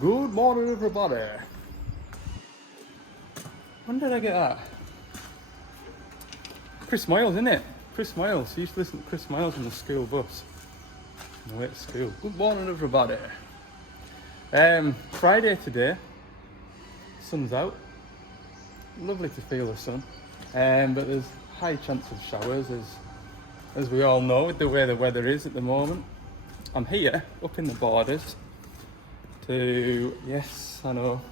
Good morning, everybody. When did I get that? Chris Miles, isn't it? Chris Miles. I used to listen to Chris Miles on the school bus on the way to school. Good morning, everybody. Friday today. Sun's out. Lovely to feel the sun. But there's high chance of showers, as we all know, with the way the weather is at the moment. I'm here, up in the Borders, yes, I know,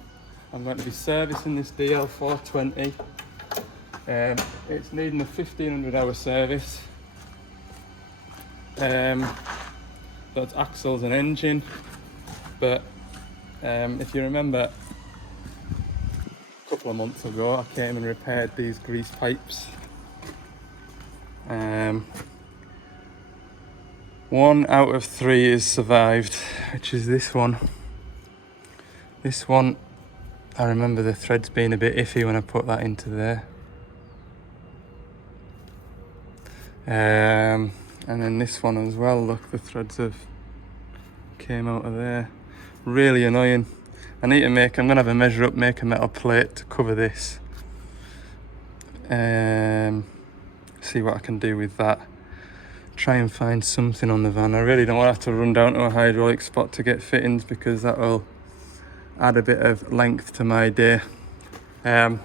I'm going to be servicing this DL 420. It's needing a 1500 hour service. That's axles and engine, but if you remember, a couple of months ago I came and repaired these grease pipes. One out of three has survived, which is this one. This one, I remember the threads being a bit iffy when I put that into there. And then this one as well, look, the threads have came out of there. Really annoying. I'm gonna have a measure up, make a metal plate to cover this. See what I can do with that. Try and find something on the van. I really don't want to have to run down to a hydraulic spot to get fittings, because that will add a bit of length to my day. Yeah,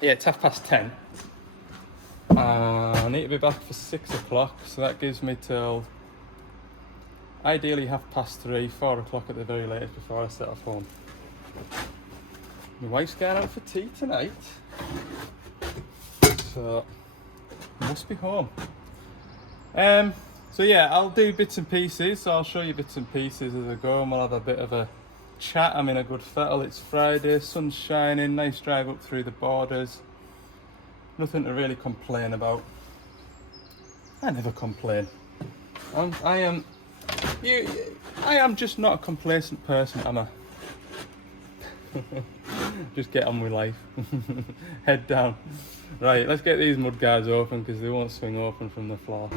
it's 10:30. I need to be back for 6 o'clock, so that gives me till ideally 3:30, 4 o'clock at the very latest before I set off home. My wife's going out for tea tonight, so I must be home. So yeah, I'll do bits and pieces. So I'll show you bits and pieces as I go, and we'll have a bit of a chat. I'm in a good fettle. It's Friday, sun's shining, nice drive up through the Borders. Nothing to really complain about. I never complain. I am just not a complacent person, am I? Just get on with life. Head down. Right, let's get these mud guards open, because they won't swing open from the floor.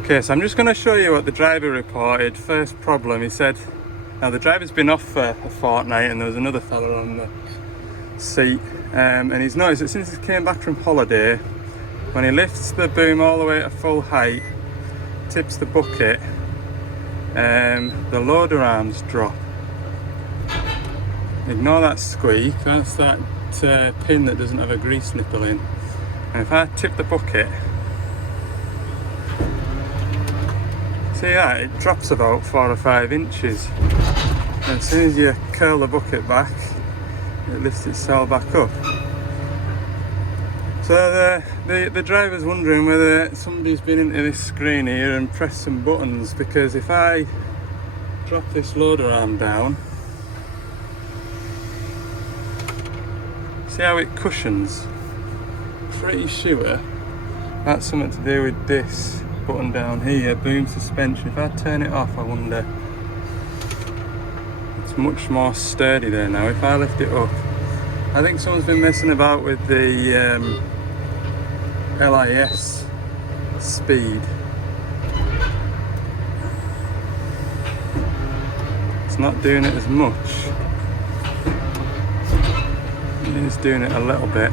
Okay, so I'm just going to show you what the driver reported. First problem, he said, now the driver's been off for a fortnight and there was another fella on the seat, and he's noticed that since he came back from holiday, when he lifts the boom all the way to full height, tips the bucket, the loader arms drop. Ignore that squeak, that's that pin that doesn't have a grease nipple in. And if I tip the bucket, see that, it drops about 4 or 5 inches. And as soon as you curl the bucket back, it lifts itself back up. So the driver's wondering whether somebody's been into this screen here and pressed some buttons, because if I drop this loader arm down, see how it cushions? Pretty sure that's something to do with this button down here, boom suspension. If I turn it off, I wonder, it's much more sturdy there now. If I lift it up, I think someone's been messing about with the LIS speed. It's not doing it as much. It is doing it a little bit.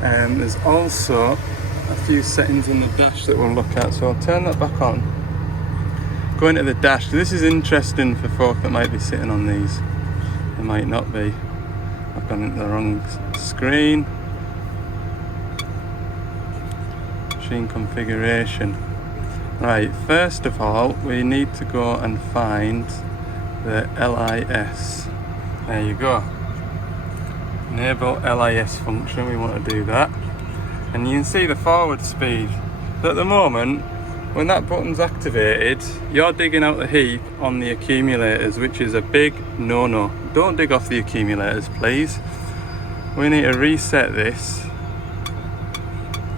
There's also a few settings in the dash that we'll look at, so I'll turn that back on. Go into the dash. This is interesting for folk that might be sitting on these. They might not be. I've gone into the wrong screen. Machine configuration. Right, first of all, we need to go and find the LIS. There you go. Enable LIS function, we want to do that. And you can see the forward speed. So at the moment, when that button's activated, you're digging out the heap on the accumulators, which is a big no-no. Don't dig off the accumulators, please. We need to reset this.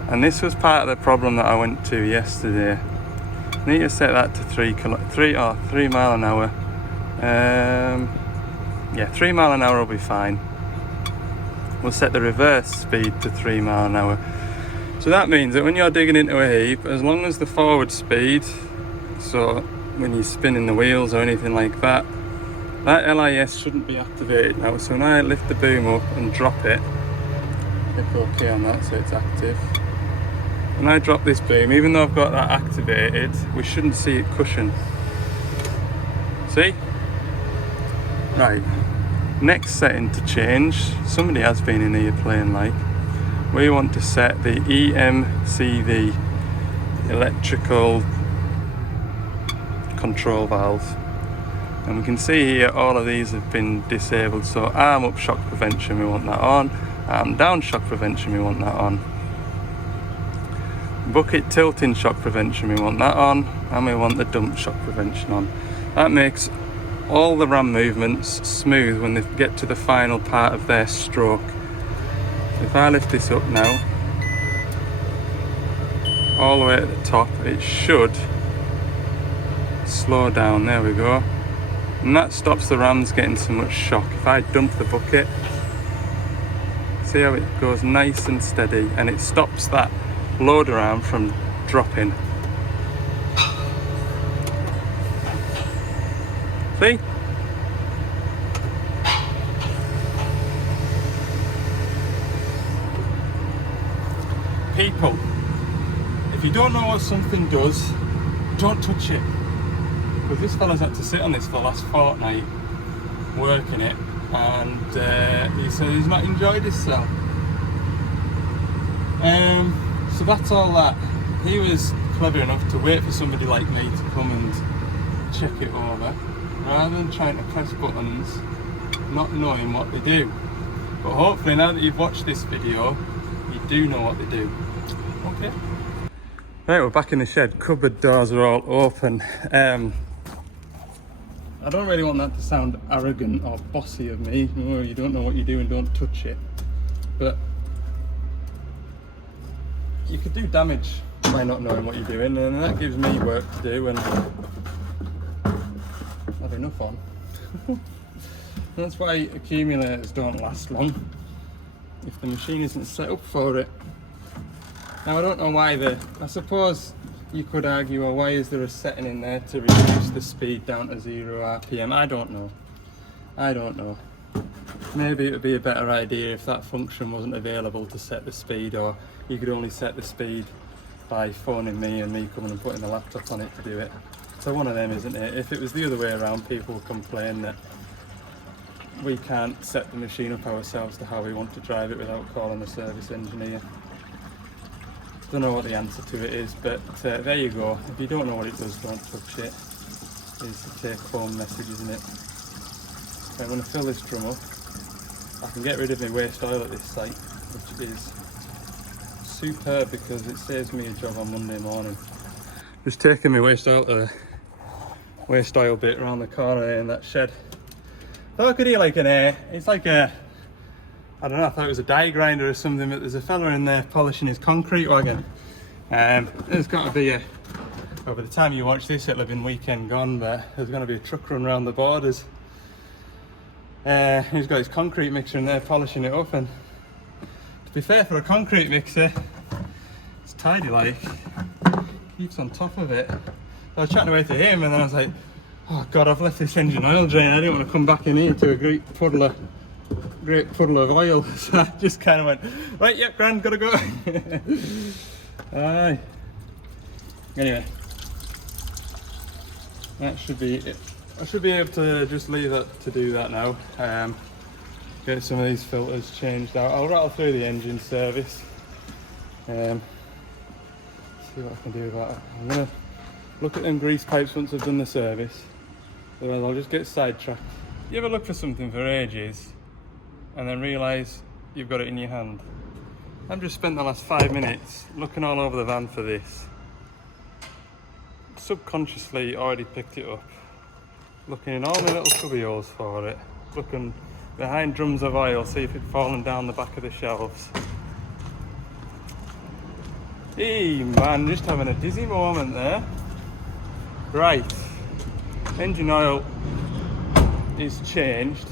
And this was part of the problem that I went to yesterday. I need to set that to 3 mile an hour. Yeah, 3 mile an hour will be fine. We'll set the reverse speed to 3 mile an hour. So that means that when you're digging into a heap, as long as the forward speed, so when you're spinning the wheels or anything like that, That LIS shouldn't be activated now, so when I lift the boom up and drop it, click OK on that so it's active. When I drop this boom, even though I've got that activated, we shouldn't see it cushion. See? Right. Next setting to change, somebody has been in here playing like, we want to set the EMCV, electrical control valve. And we can see here all of these have been disabled, so arm up shock prevention, we want that on. Arm down shock prevention, we want that on. Bucket tilting shock prevention, we want that on. And we want the dump shock prevention on. That makes all the ram movements smooth when they get to the final part of their stroke. If I lift this up now, all the way at the top, it should slow down, there we go. And that stops the rams getting so much shock. If I dump the bucket, see how it goes nice and steady, and it stops that loader arm from dropping. See? People, if you don't know what something does, don't touch it. Because this fella's had to sit on this for the last fortnight working it, and he said he's not enjoyed himself. So that's all that. He was clever enough to wait for somebody like me to come and check it over, rather than trying to press buttons, not knowing what they do. But hopefully now that you've watched this video, you do know what they do. Okay. Right, we're back in the shed. Cupboard doors are all open. I don't really want that to sound arrogant or bossy of me. No, you don't know what you're doing, don't touch it. But you could do damage by not knowing what you're doing, and that gives me work to do and have enough on. That's why accumulators don't last long if the machine isn't set up for it. Now I don't know why I suppose you could argue, well, why is there a setting in there to reduce the speed down to 0 RPM? I don't know. Maybe it would be a better idea if that function wasn't available to set the speed, or you could only set the speed by phoning me and me coming and putting the laptop on it to do it. So one of them, isn't it? If it was the other way around, people would complain that we can't set the machine up ourselves to how we want to drive it without calling a service engineer. Don't know what the answer to it is, but there you go. If you don't know what it does, don't touch it. It's the take-home message, isn't it? Okay, I'm going to fill this drum up. I can get rid of my waste oil at this site, which is superb because it saves me a job on Monday morning. Just taking my waste oil to the waste oil bit around the corner there in that shed. I thought I could hear like an air. It's like a, I don't know, I thought it was a die grinder or something, but there's a fella in there polishing his concrete wagon. There's got to be well, by the time you watch this, it'll have been weekend gone, but there's going to be a truck run around the borders. He's got his concrete mixer in there polishing it up, and to be fair, for a concrete mixer, it's tidy like, keeps on top of it. I was chatting away to him, and then I was like, oh god, I've left this engine oil drain, I didn't want to come back in here to a great puddle of oil. So I just kind of went, right, yep, grand, gotta go. Aye. Anyway, that should be it. I should be able to just leave that to do that now. Get some of these filters changed out. I'll rattle through the engine service. See what I can do about it. I'm gonna look at them grease pipes once I've done the service. Otherwise I'll just get sidetracked. You ever look for something for ages and then realise you've got it in your hand? I've just spent the last 5 minutes looking all over the van for this. Subconsciously already picked it up. Looking in all my little cubby holes for it. Looking behind drums of oil, see if it's fallen down the back of the shelves. Hey man, just having a dizzy moment there. Right, engine oil is changed.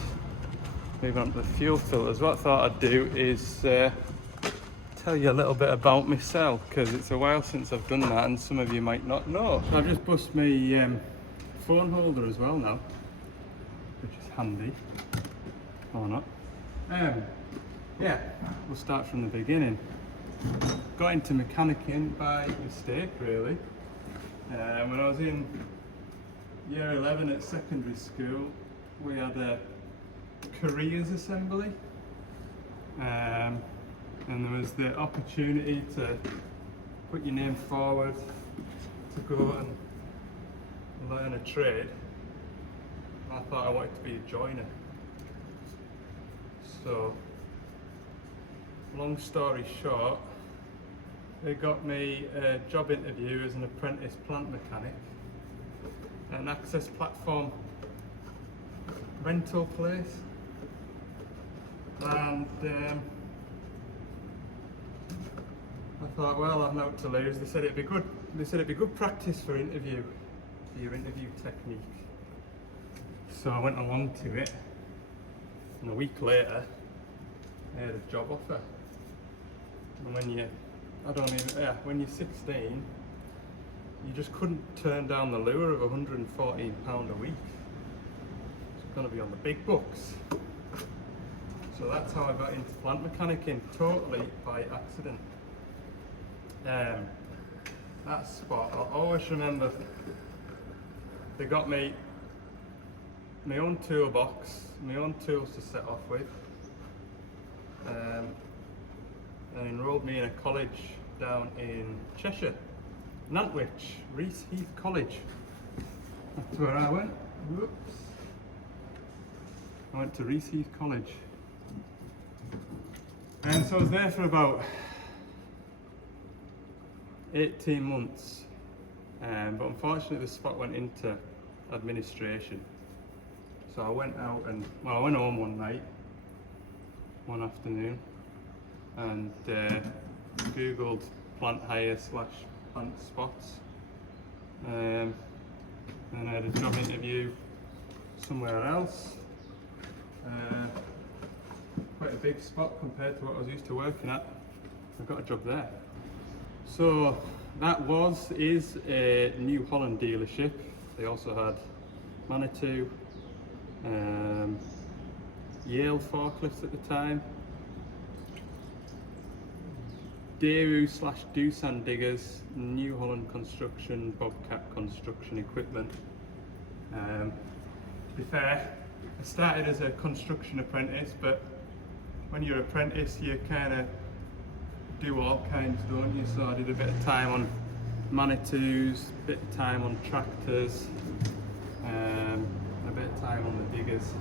Moving on to the fuel filters. What I thought I'd do is tell you a little bit about myself, because it's a while since I've done that and some of you might not know. I've just bust my phone holder as well now, which is handy, or not. Yeah, we'll start from the beginning. Got into mechanicking by mistake, really. When I was in year 11 at secondary school, we had a careers assembly, and there was the opportunity to put your name forward to go and learn a trade. And I thought I wanted to be a joiner. So, long story short, they got me a job interview as an apprentice plant mechanic at an access platform rental place, and I thought, well, I've nothing to lose. They said it'd be good. They said it'd be good practice for your interview technique. So I went along to it, and a week later, I had a job offer. And when you're 16, you just couldn't turn down the lure of £114 a week. It's going to be on the big books. So that's how I got into plant mechanicking, totally by accident. That spot, I'll always remember, they got me my own toolbox, my own tools to set off with, and enrolled me in a college down in Cheshire, Nantwich, Reese Heath College. That's where I went. Whoops. I went to Reese Heath College. And so I was there for about 18 months. But unfortunately the spot went into administration. So I went out and, I went home one night, one afternoon, and Googled plant hire / plant spots. And I had a job interview somewhere else. Quite a big spot compared to what I was used to working at. I got a job there. So that is a New Holland dealership. They also had Manitou, Yale forklifts at the time, Daewoo / Doosan diggers, New Holland construction, Bobcat construction equipment. To be fair, I started as a construction apprentice, but when you're an apprentice, you kind of do all kinds, don't you? So I did a bit of time on Manitous, a bit of time on tractors, a bit of time on the diggers.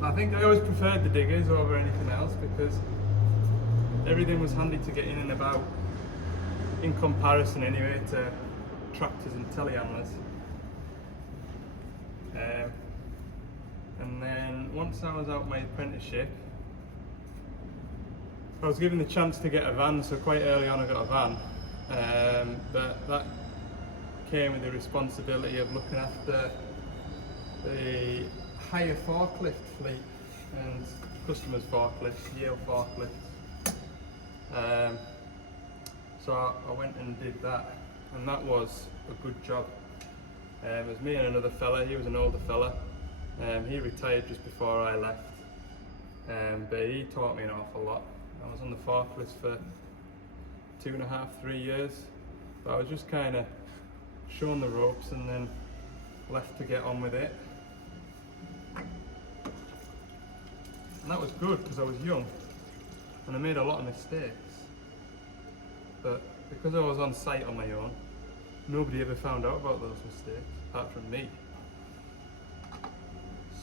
But I think I always preferred the diggers over anything else because everything was handy to get in and about, in comparison anyway to tractors and telehandlers. And then once I was out my apprenticeship, I was given the chance to get a van, so quite early on I got a van. But that came with the responsibility of looking after the hire forklift fleet and customers' forklifts, Yale forklifts. So I went and did that, and that was a good job. It was me and another fella. He was an older fella. He retired just before I left, but he taught me an awful lot. I was on the forklift for 2.5, 3 years, but I was just kind of shown the ropes and then left to get on with it. And that was good because I was young and I made a lot of mistakes. But because I was on site on my own, nobody ever found out about those mistakes apart from me.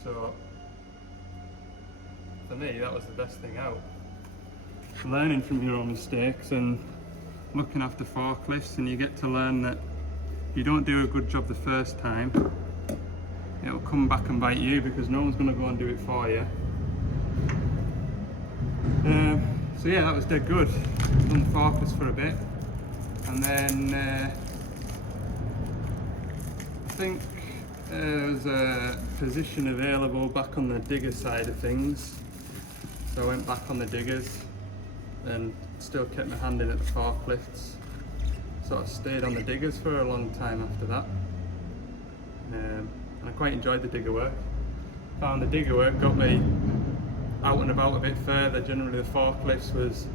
So for me, that was the best thing out. Learning from your own mistakes and looking after forklifts, and you get to learn that if you don't do a good job the first time, it'll come back and bite you because no one's going to go and do it for you. So yeah, that was dead good. Done the forklifts for a bit, and then I think there was a position available back on the digger side of things, so I went back on the diggers and still kept my hand in at the forklifts. So I stayed on the diggers for a long time after that, and I quite enjoyed the digger work. found the digger work got me out and about a bit further. Generally the forklifts was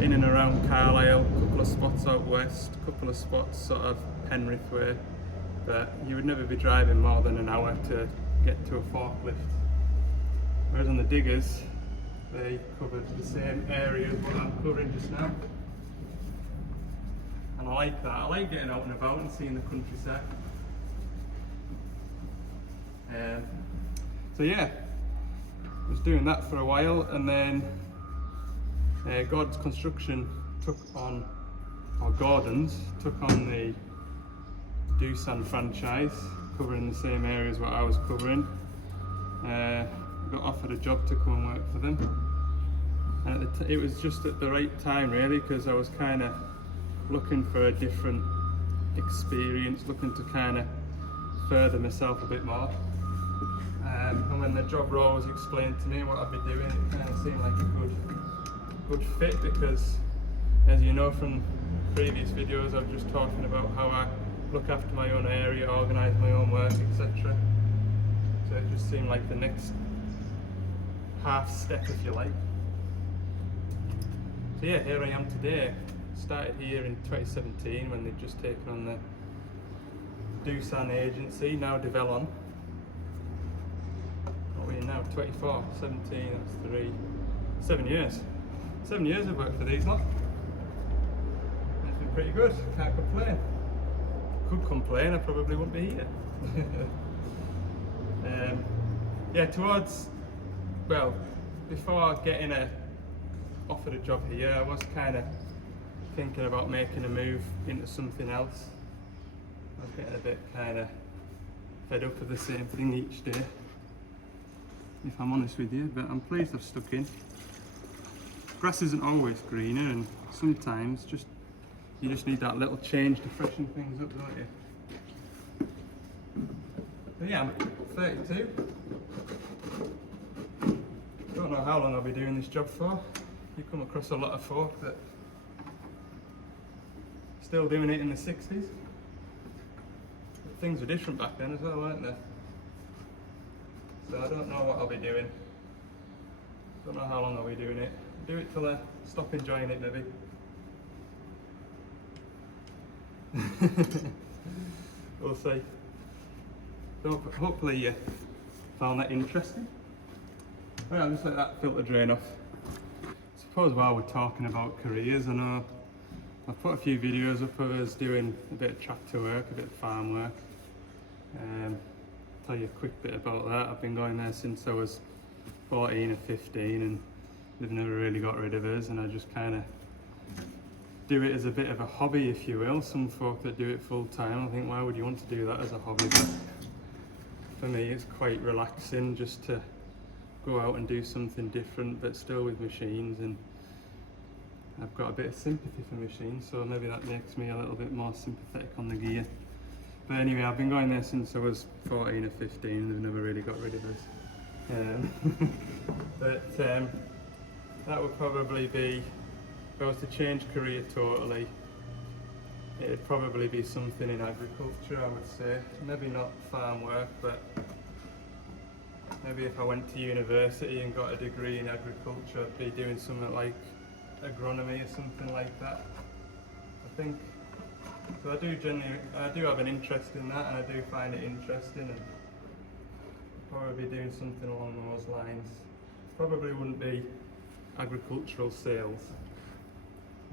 in and around Carlisle, a couple of spots out west, a couple of spots sort of Penrith way, but you would never be driving more than an hour to get to a forklift. Whereas on the diggers, they covered the same area as what I'm covering just now. And I like that. I like getting out and about and seeing the countryside. So yeah, I was doing that for a while, and then Gordon's Construction took on the Doosan franchise, covering the same areas what I was covering. I got offered a job to come and work for them, and it was just at the right time really, because I was kind of looking for a different experience, looking to kind of further myself a bit more. And when the job role was explained to me what I'd be doing, it kind of seemed like a good fit, because as you know from previous videos, I'm just talking about how I look after my own area, organise my own work, etc. So it just seemed like the next half step, if you like. So yeah, here I am today. Started here in 2017 when they'd just taken on the Doosan agency, now Devellon. What are we in now? 24, 17, that's 3, 7 years. 7 years I've worked for these lot. It's been pretty good, can't complain. Could complain, I probably wouldn't be here. Yeah, before getting offered a job here, I was kind of thinking about making a move into something else. I was getting a bit kind of fed up of the same thing each day, if I'm honest with you, but I'm pleased I've stuck in. Grass isn't always greener, and sometimes you just need that little change to freshen things up, don't you? But yeah, I'm 32. Don't know how long I'll be doing this job for. You come across a lot of folk that still doing it in the 60s. But things were different back then as well, weren't they? So I don't know what I'll be doing. Don't know how long I'll be doing it. Do it till I stop enjoying it, maybe. We'll see. So hopefully you found that interesting. Right, I'll just let that filter drain off. I suppose while we're talking about careers, I know I've put a few videos up of us doing a bit of tractor work, a bit of farm work. Tell you a quick bit about that. I've been going there since I was 14 or 15, and they've never really got rid of us, and I just kind of do it as a bit of a hobby, if you will. Some folk that do it full time, I think, why would you want to do that as a hobby? But for me, it's quite relaxing just to go out and do something different, but still with machines, and I've got a bit of sympathy for machines, so maybe that makes me a little bit more sympathetic on the gear. But anyway, I've been going there since I was 14 or 15, and they've never really got rid of us. But that would probably be, if I was to change career totally, it'd probably be something in agriculture, I would say. Maybe not farm work, but maybe if I went to university and got a degree in agriculture, I'd be doing something like agronomy or something like that, I think. So I do have an interest in that, and I do find it interesting, and probably be doing something along those lines. Probably wouldn't be agricultural sales. I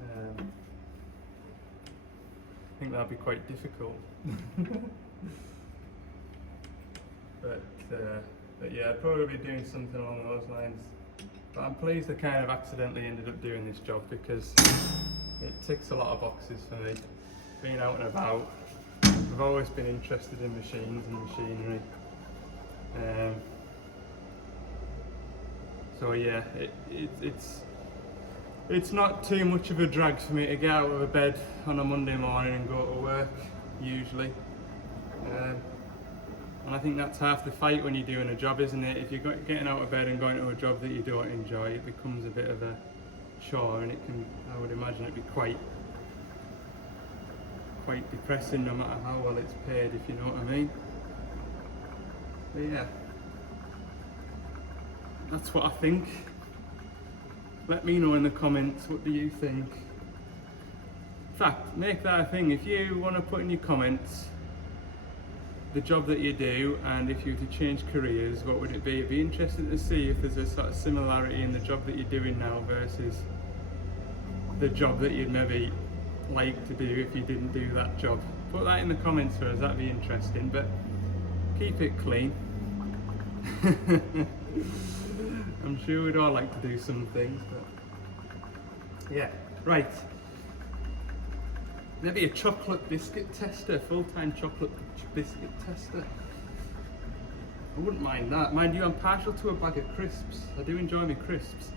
think that'd be quite difficult. but yeah, I'd probably be doing something along those lines. But I'm pleased I kind of accidentally ended up doing this job, because it ticks a lot of boxes for me. Being out and about, I've always been interested in machines and machinery. So yeah, it's not too much of a drag for me to get out of bed on a Monday morning and go to work, usually. And I think that's half the fight when you're doing a job, isn't it? If you're getting out of bed and going to a job that you don't enjoy, it becomes a bit of a chore, and it can, I would imagine it'd be quite depressing no matter how well it's paid, if you know what I mean. But yeah, That's what I think. Let me know in the comments, what do you think? In fact, make that a thing. If you want to put in your comments the job that you do, and if you were to change careers, what would it be? It'd be interesting to see if there's a sort of similarity in the job that you're doing now versus the job that you'd maybe like to do if you didn't do that job. Put that in the comments for us, that'd be interesting, but keep it clean. I'm sure we'd all like to do some things, but yeah, right. Maybe a chocolate biscuit tester, full-time chocolate biscuit tester. I wouldn't mind that. Mind you, I'm partial to a bag of crisps. I do enjoy my crisps.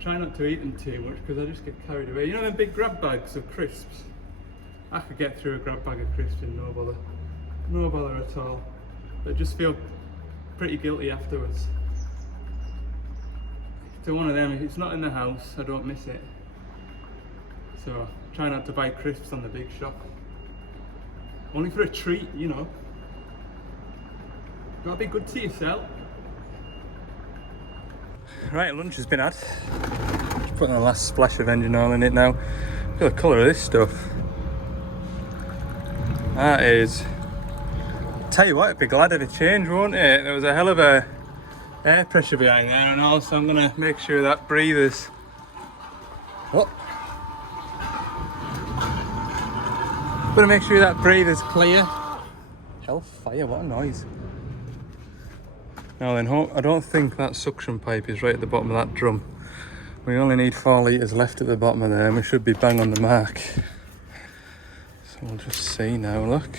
Try not to eat them too much because I just get carried away. You know them big grab bags of crisps? I could get through a grab bag of crisps in no bother. No bother at all. But I just feel pretty guilty afterwards. To one of them, if it's not in the house, I don't miss it. So try not to buy crisps on the big shop. Only for a treat, you know. Gotta be good to yourself. Right, lunch has been had. Just putting the last splash of engine oil in it now. Look at the colour of this stuff. That is... Tell you what, it'd be glad of a change, won't it? There was a hell of a air pressure behind there, and also I'm gonna make sure that breather's... What? Gonna make sure that breather's clear. Hellfire, what a noise. Now then, I don't think that suction pipe is right at the bottom of that drum. We only need 4 litres left at the bottom of there and we should be bang on the mark. So we'll just see now, look.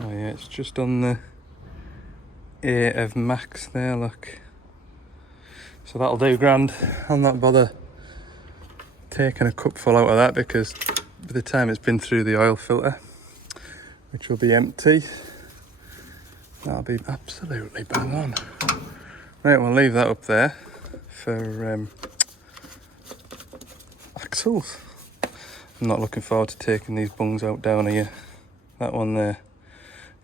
Oh yeah, it's just on the A of max there, look. So that'll do grand. I'll not bother taking a cupful out of that because by the time it's been through the oil filter, which will be empty, that'll be absolutely bang on. Right, we'll leave that up there for axles. I'm not looking forward to taking these bungs out down here. That one there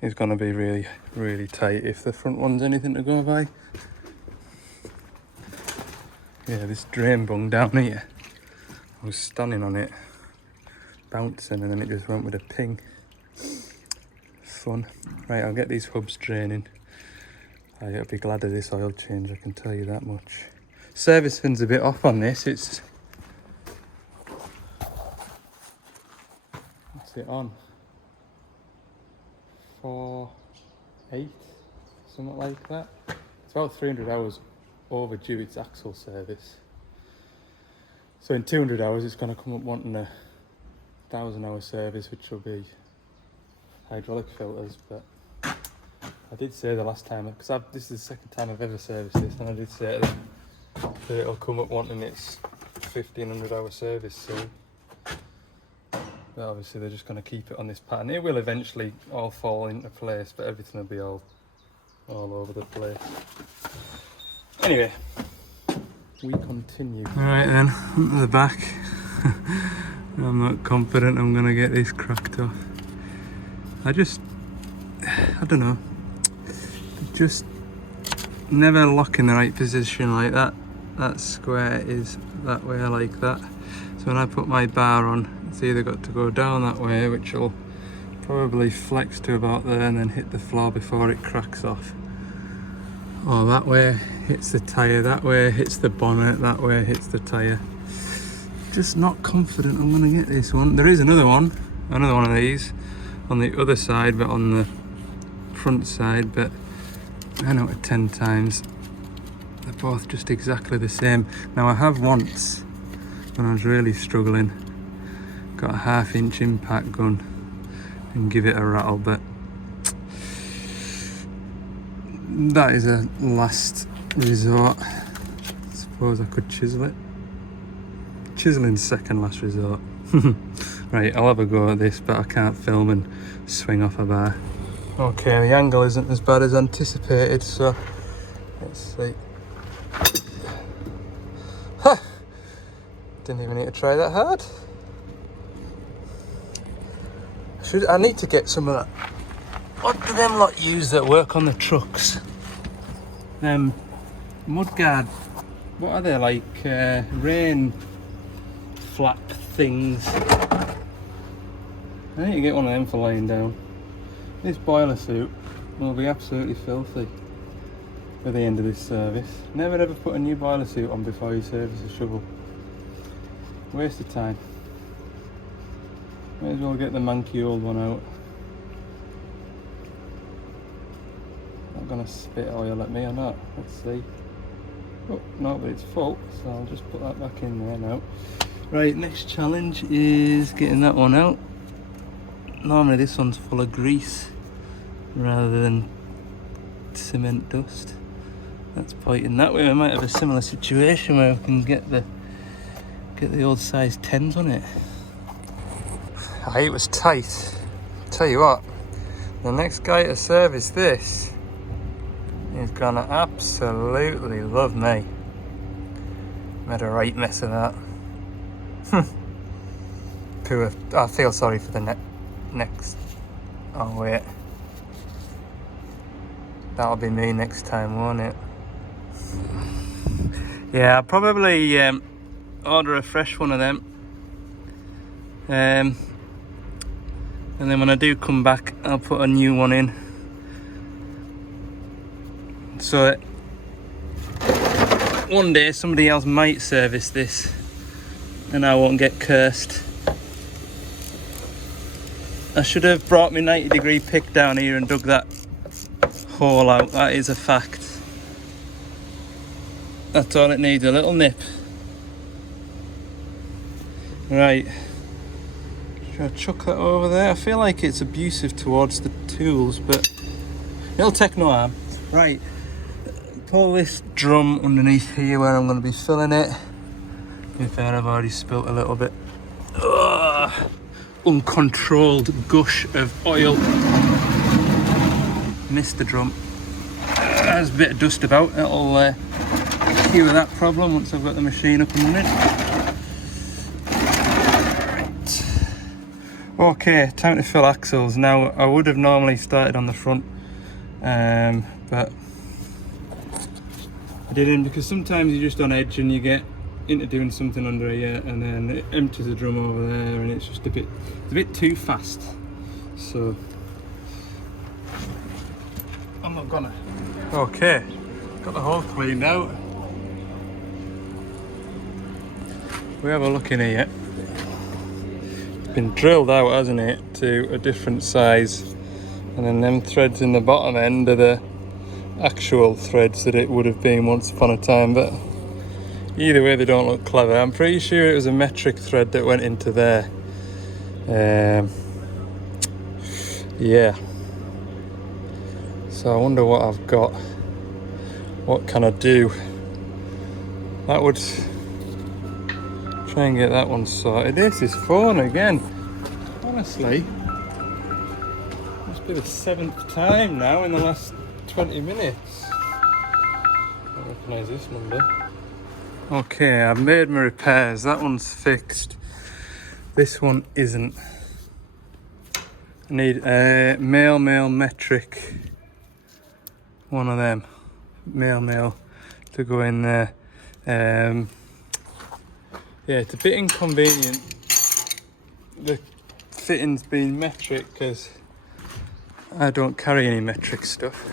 is going to be really, really tight if the front one's anything to go by. Yeah, this drain bung down here, I was standing on it, bouncing, and then it just went with a ping. Fun. Right, I'll get these hubs draining. I'll be glad of this oil change, I can tell you that much. Servicing's a bit off on this. It's... What's it on? 4.8, something like that. It's about 300 hours overdue its axle service. So in 200 hours it's going to come up wanting a 1,000-hour service, which will be hydraulic filters. But I did say the last time, because this is the second time I've ever serviced this, and I did say to them that it'll come up wanting its 1,500-hour service soon. But obviously they're just going to keep it on this pattern. It will eventually all fall into place, but everything will be all over the place. Anyway, we continue. Alright then, onto the back. I'm not confident I'm going to get this cracked off. I don't know. Just never lock in the right position like that. That square is that way like that. So when I put my bar on, it's either got to go down that way, which will probably flex to about there and then hit the floor before it cracks off. Or that way hits the tyre, that way hits the bonnet, that way hits the tyre. Just not confident I'm going to get this one. There is another one of these on the other side, but on the front side, but 9 out of 10 times they're both just exactly the same. Now I have once, when I was really struggling, got a 1/2-inch impact gun and give it a rattle, but that is a last resort. I suppose I could chisel it. Chiseling's second last resort. Right, I'll have a go at this, but I can't film and swing off a bar. Okay, the angle isn't as bad as anticipated, so let's see. Huh! Didn't even need to try that hard. I need to get some of that What do them lot use that work on the trucks? Mudguard. What are they, like rain flap things? I need to get one of them for laying down. This boiler suit will be absolutely filthy by the end of this service. Never ever put a new boiler suit on before you service a shovel. Waste of time. May as well get the manky old one out. Not gonna spit oil at me or not. Let's see. Oh no, but it's full, so I'll just put that back in there now. Right, next challenge is getting that one out. Normally this one's full of grease rather than cement dust. That's pointing that way. We might have a similar situation where we can get the old size 10s on it. It was tight. Tell you what, the next guy to service this is gonna absolutely love me. Made a right mess of that. Poor. I feel sorry for the next. Oh wait, that'll be me next time, won't it? Yeah, I'll probably order a fresh one of them. And then when I do come back, I'll put a new one in. So one day somebody else might service this and I won't get cursed. I should have brought my 90-degree pick down here and dug that hole out. That is a fact. That's all it needs, a little nip. Right. Should I chuck that over there? I feel like it's abusive towards the tools, but it'll take no harm. Right. Pull this drum underneath here where I'm going to be filling it. To be fair, I've already spilt a little bit. Ugh. Uncontrolled gush of oil. Missed the drum. There's a bit of dust about. It'll cure that problem once I've got the machine up and running. Right. Okay, time to fill axles. Now, I would have normally started on the front, but I didn't, because sometimes you're just on edge and you get into doing something under here and then it empties the drum over there and it's just a bit too fast. So I'm not gonna. Okay, got the hole cleaned out. We have a look in here. It's been drilled out, hasn't it, to a different size, and then them threads in the bottom end are the actual threads that it would have been once upon a time, but either way they don't look clever. I'm pretty sure it was a metric thread that went into there. Yeah, so I wonder what I've got. What can I do? That would try and get that one sorted. This is fun again, honestly. Must be the 7th time now in the last 20 minutes. I don't recognise this number. Okay, I've made my repairs. That one's fixed. This one isn't. I need a male metric. One of them. Male to go in there. Yeah, it's a bit inconvenient, the fittings being metric, because I don't carry any metric stuff.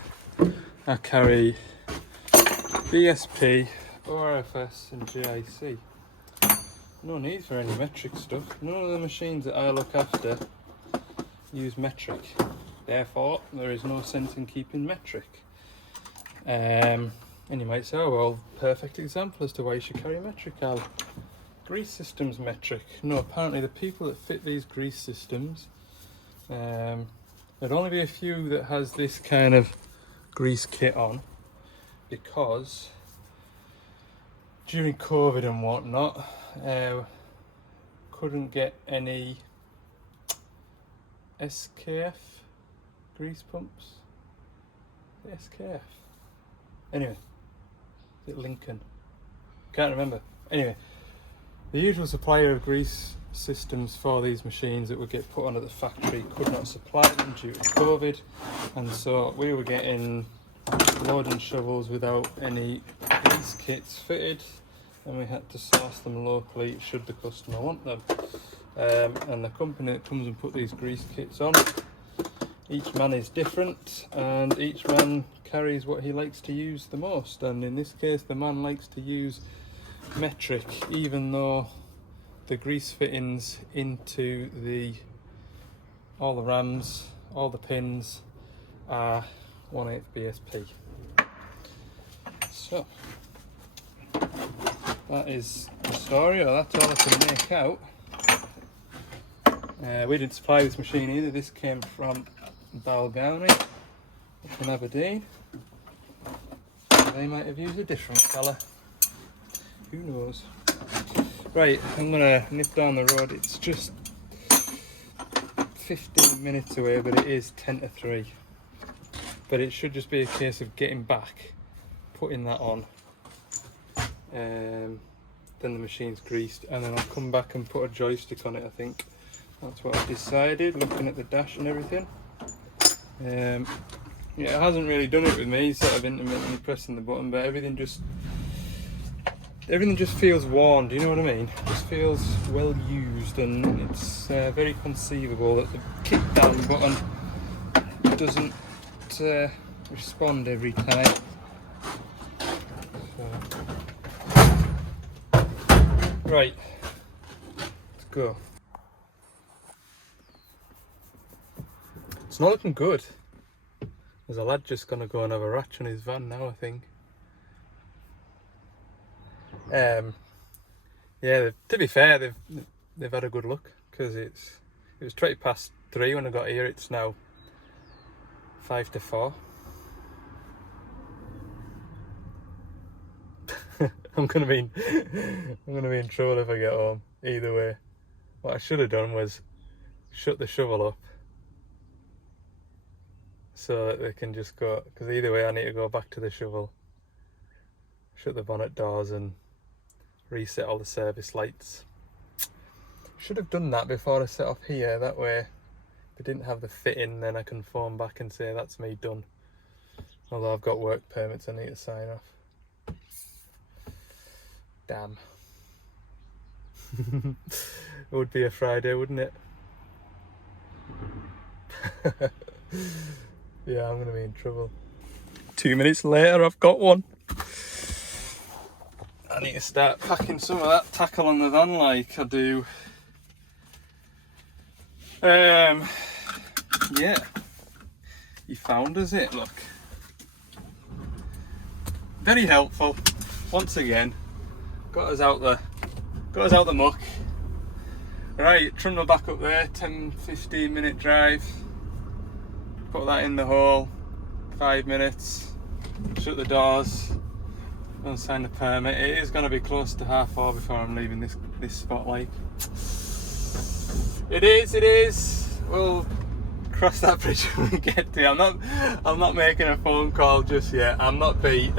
I carry BSP, ORFS and GIC. No need for any metric stuff. None of the machines that I look after use metric. Therefore, there is no sense in keeping metric. And you might say, oh well, perfect example as to why you should carry metric. Grease systems metric. No, apparently the people that fit these grease systems, there'd only be a few that has this kind of grease kit on, because during COVID and whatnot, couldn't get any SKF grease pumps. The SKF. Anyway, is it Lincoln? Can't remember. Anyway, the usual supplier of grease systems for these machines that would get put onto the factory could not supply them due to COVID, and so we were getting loading shovels without any grease kits fitted, and we had to source them locally should the customer want them. And the company that comes and put these grease kits on, each man is different and each man carries what he likes to use the most, and in this case the man likes to use metric, even though the grease fittings into all the rams, all the pins are 1/8 BSP. So that is the story, or that's all I can make out. We didn't supply this machine either. This came from Balgownie up in Aberdeen. They might have used a different colour. Who knows? Right, I'm gonna nip down the road. It's just 15 minutes away, but it is 10 to 3. But it should just be a case of getting back, putting that on, then the machine's greased, and then I'll come back and put a joystick on it. I think that's what I've decided, looking at the dash and everything. Yeah, it hasn't really done it with me, sort of intermittently pressing the button, but everything just feels worn. Do you know what I mean? It just feels well used, and it's very conceivable that the kick down button doesn't respond every time. So. Right, let's go. It's not looking good. There's a lad just gonna go and have a ratch on his van now, I think. Yeah, to be fair, they've had a good look, because it was 3:20 when I got here. It's now 5 to 4. I'm gonna be in trouble if I get home. Either way, what I should have done was shut the shovel up so that they can just go. Because either way, I need to go back to the shovel, shut the bonnet doors, and reset all the service lights. Should have done that before I set off here. That way, if they didn't have the fit in, then I can phone back and say that's me done. Although I've got work permits I need to sign off. Damn. It would be a Friday, wouldn't it? Yeah, I'm gonna be in trouble. 2 minutes later, I've got one. I need to start packing some of that tackle on the van like I do. Yeah. He found us it, look. Very helpful. Once again. Got us out the muck. Right, trundle back up there, 10-15 minute drive. Put that in the hole, 5 minutes, shut the doors, go and sign the permit. It is going to be close to 4:30 before I'm leaving this spot, like. It is. We'll cross that bridge when we get to it. I'm not making a phone call just yet. I'm not beat.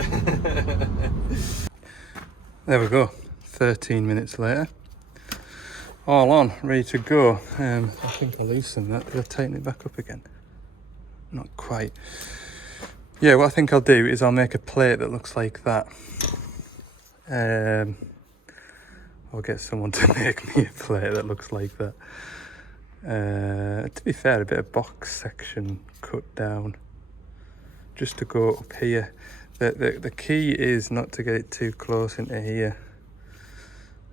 There we go, 13 minutes later. All on, ready to go. I think I loosened that. Did I tighten it back up again? Not quite. Yeah, what I think I'll do is I'll make a plate that looks like that. I'll get someone to make me a plate that looks like that. To be fair, a bit of box section cut down just to go up here. The key is not to get it too close into here.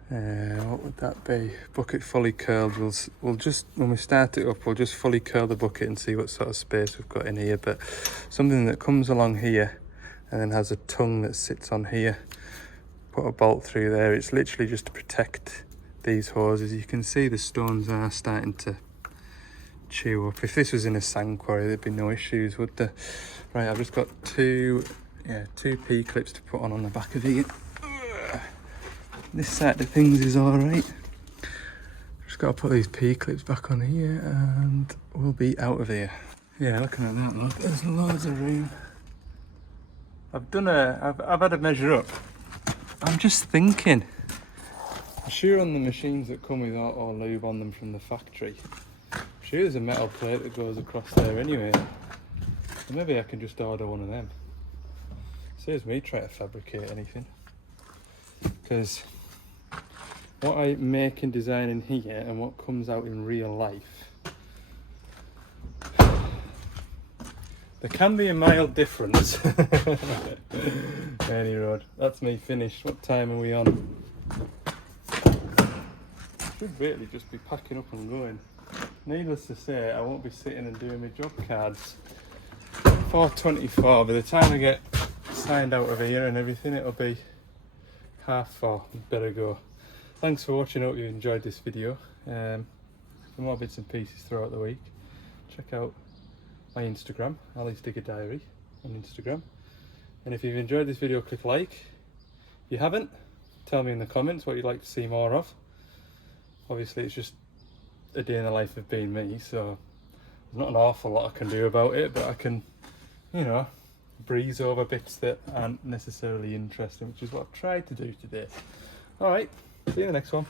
What would that be? Bucket fully curled. We'll just, when we start it up, we'll just fully curl the bucket and see what sort of space we've got in here. But something that comes along here and then has a tongue that sits on here. Put a bolt through there. It's literally just to protect these hoses. You can see the stones are starting to chew up. If this was in a sand quarry, there'd be no issues, would there? Right, I've just got two P-clips to put on the back of here. This side of things is alright. Just got to put these P-clips back on here and we'll be out of here. Yeah, looking at that, look, there's loads of room. I've had a measure up. I'm just thinking, I'm sure on the machines that come with auto lube on them from the factory, I'm sure there's a metal plate that goes across there anyway. So maybe I can just order one of them. Saves me trying to fabricate anything. Because what I make and design in here and what comes out in real life, there can be a mild difference. Any road, that's me finished. What time are we on? Should really just be packing up and going. Needless to say, I won't be sitting and doing my job cards. 4:24. By the time I get signed out of here and everything, it'll be 4:30. Better go. Thanks for watching. Hope you enjoyed this video. For more bits and pieces throughout the week, check out my Instagram, Ali's Digger Diary on Instagram. And if you've enjoyed this video, click like. If you haven't, tell me in the comments what you'd like to see more of. Obviously it's just a day in the life of being me, so there's not an awful lot I can do about it, but I can, you know, breeze over bits that aren't necessarily interesting, which is what I've tried to do today. Alright, see you in the next one.